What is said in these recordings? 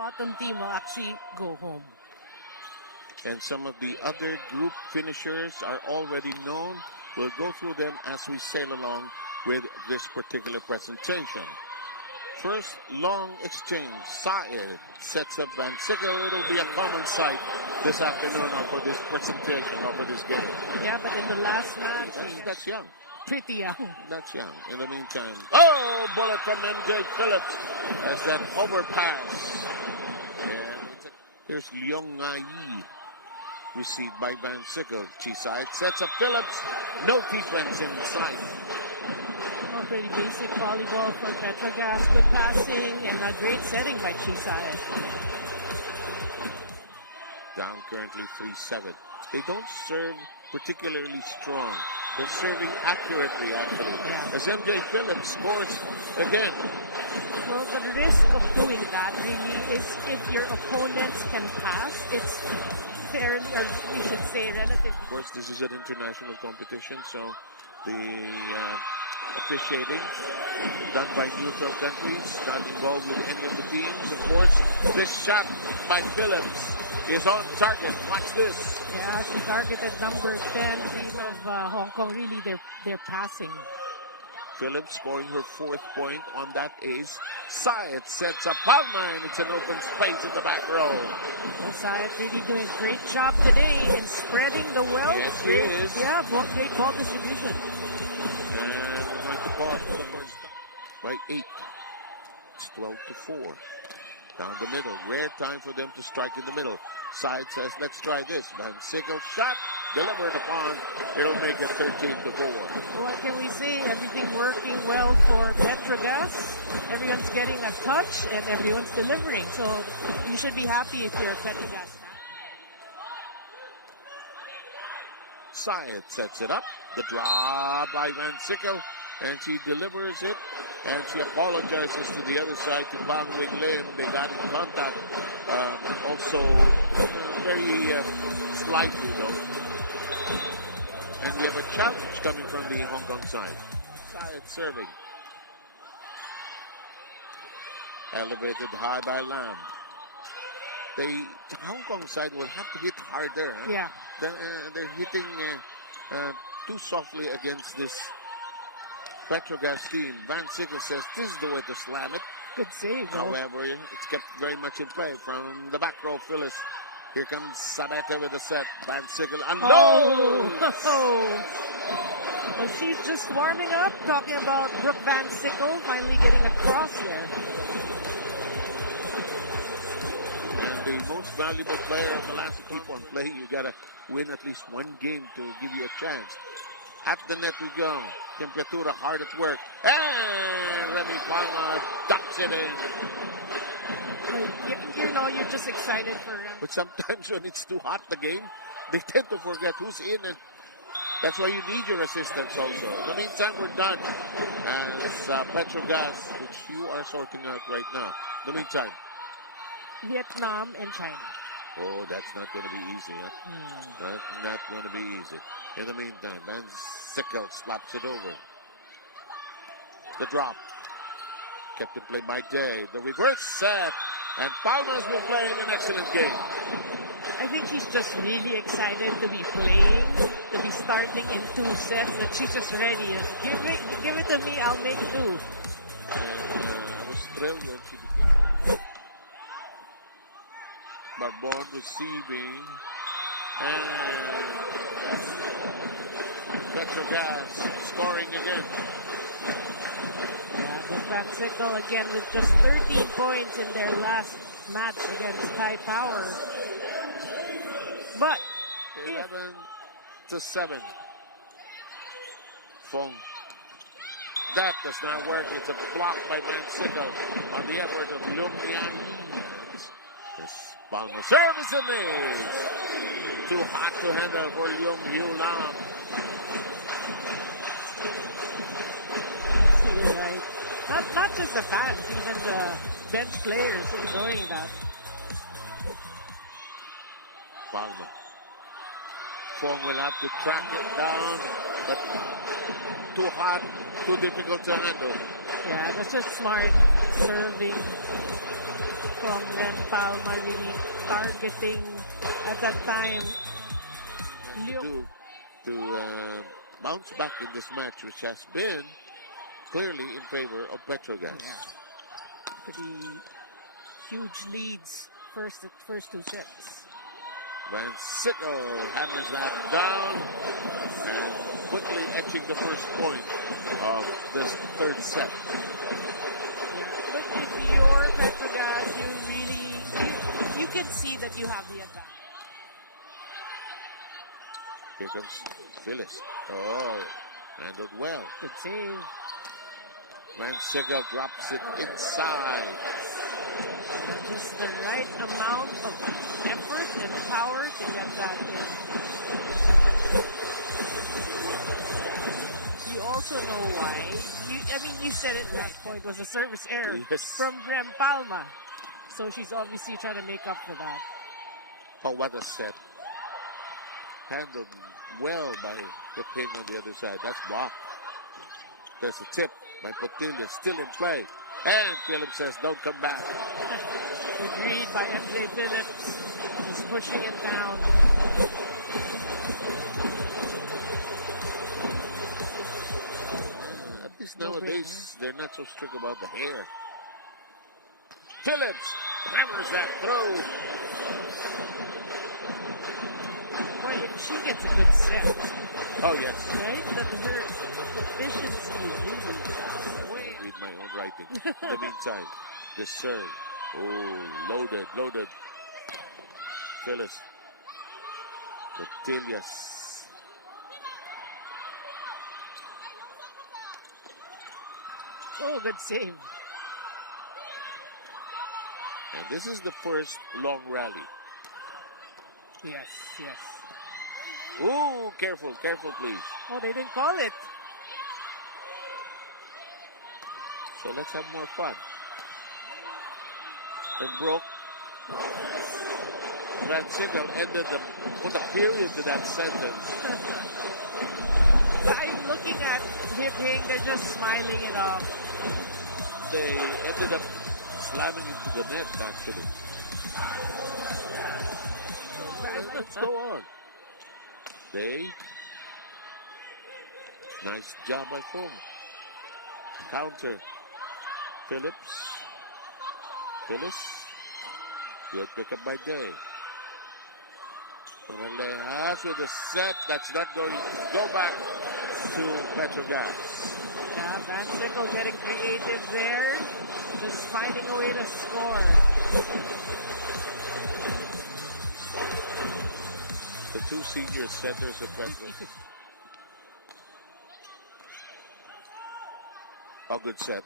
bottom team will actually go home. And some of the other group finishers are already known. We'll go through them as we sail along with this particular presentation. First, long exchange. Sair sets up Van Sickle. It'll be a common sight this afternoon for this presentation, for this game. Yeah, but in the last match, that's young. Pretty young. That's young. In the meantime, oh, bullet from MJ Phillips as that overpass. And here's Leong Ai, received by Van Sickle. Chiside sets up Phillips. No defense inside. Oh, pretty basic volleyball for Petro Gas. Good passing and a great setting by Chiside. Down currently 3-7. They don't serve particularly strong. They're serving accurately, actually. Yeah. As MJ Phillips scores again. Well, the risk of doing that really is if your opponents can pass, it's fairly, or you should say relative. Of course, this is an international competition, so the officiating done by neutral countries, not involved with any of the teams. Of course, this shot by Phillips is on target. Watch this. Yeah, she targeted number 10 team of Hong Kong. Really, they're passing. Phillips scoring her 4th point on that ace. Syed sets up Palma, and it's an open space in the back row. Well, Syed really doing a great job today in spreading the wealth. Yes, she is. Yeah, great ball distribution. And we're going to pause for the first time by 8. It's 12-4. Down the middle. Rare time for them to strike in the middle. Side says, let's try this. Van Sickle shot, delivered upon. It'll make it 13-4. What can we say? Everything working well for Petro Gas. Everyone's getting a touch and everyone's delivering. So you should be happy if you're a Petro Gas fan. Syed sets it up. The draw by Van Sickle. And she delivers it. And she apologizes to the other side to Bang Wing Lim. They got in contact. Also, very slightly, though. And we have a challenge coming from the Hong Kong side. Syed serving. Elevated high by Lam. The Hong Kong side will have to hit harder. Huh? Yeah. They're hitting too softly against this Petro Gas team. Van Sickle says this is the way to slam it. Good save, though. However, it's kept very much in play from the back row. Phyllis. Here comes Sabete with the set. Van Sickle. And no! Well, she's just warming up, talking about Brooke Van Sickle finally getting a cross there. And the most valuable player of the last keep on playing. You got to win at least one game to give you a chance. At the net we go. Temperatura hard at work. And Remy Palma ducks it in. You know, you're just excited for him. But sometimes when it's too hot, the game, they tend to forget who's in it. That's why you need your assistance also. In the meantime, we're done. As Petro Gas, which you are sorting out right now. In the meantime. Vietnam and China. Oh, that's not going to be easy, huh? That's not going to be easy. In the meantime, Van Sickle slaps it over. The drop. Kept in play by Day. The reverse set. And Palma's been playing an excellent game. I think she's just really excited to be playing, to be starting in 2 sets, and she's just ready. Give it to me, I'll make 2. And I was thrilled when she began. Barbon receiving. And Petro Gas scoring again. Yeah, Brooke Van Sickle again with just 13 points in their last match against Thai Power. But 11-7. Fong. That does not work. It's a block by Van Sickle on the effort of Leong Ai. Palma service and ace. Too hot to handle for Leong Lam. You're right. Not just the fans, even the bench players enjoying that. Palma. Fong will have to track it down, but too hot, too difficult to handle. Yeah, that's just smart serving. from Remy Palma, really targeting at that time. To bounce back in this match, which has been clearly in favor of Petro Gas. Yeah. Pretty huge leads first two sets. Van Sickle hammers that down and quickly etching the first point of this third set. But if you're Petro Gas, you can see that you have the advantage. Here comes Phillips. Oh, handled well. Good save. Van Sickle drops it inside. Just the right amount of effort and power to get that in. You also know why. You said it last point was a service error from Remy Palma. So she's obviously trying to make up for that. Oh, what a set. Handled well by the Hing on the other side. That's blocked. There's a tip by Botilia, still in play. And Phillips says, don't come back. Agreed by MJ Phillips. He's pushing it down. At least nowadays, they're not so strict about the hair. Phillips hammers that through. Boy, she gets a good set. Oh, yes. Right? Her efficiency is really way. Read my own writing. In the meantime, the serve. Oh, loaded. Phyllis. Botillas. Oh, good save. And this is the first long rally. Yes. Ooh, careful, please. Oh, they didn't call it. So let's have more fun. And Brooke Van Sickle put a period to that sentence. I'm looking at Hing, they're just smiling it off. They ended up slamming into the net, actually. Let's go on. Nice job by Hong. Counter. Phillips. Good pickup by Day. As with the set, that's not going to go back to Petro Gas. Yeah, Van Sickle getting creative there. Just finding a way to score. The two senior setters of Petro. Oh, good set.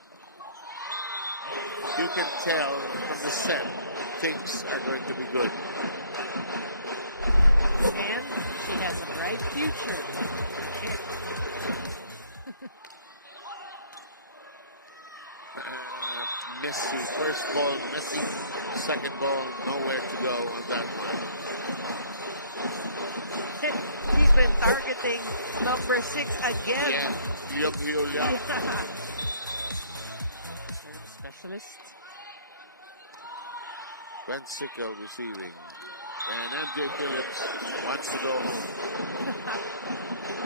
You can tell from the set, things are going to be good. And she has a bright future. Missy, first ball, Missy. Second ball, nowhere to go on that one. He's been targeting number 6 again. Yeah, Julia. Specialist. Van Sickle receiving. And MJ Phillips wants to go home.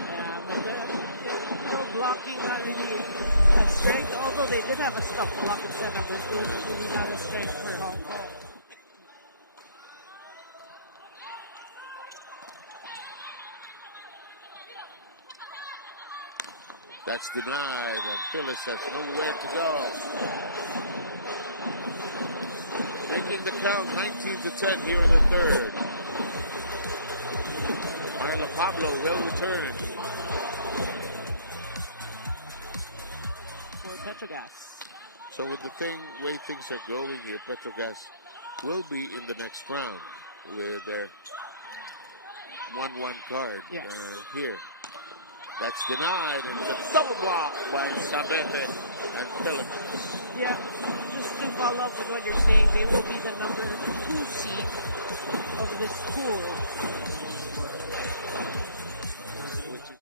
Yeah, but blocking not really a strength, although they did have a stop block in set number 2. Really not a strength for Hong Kong. That's denied, and Phyllis has nowhere to go. Making the count 19-10 here in the third. Marla Pablo will return. For Petro Gas. So with the way things are going here, Petro Gas will be in the next round with their 1-1 card here. That's denied, and it's a double block by Sabete and Phillips. Yeah, just to follow up with what you're saying, they will be the number 2 seed of this pool.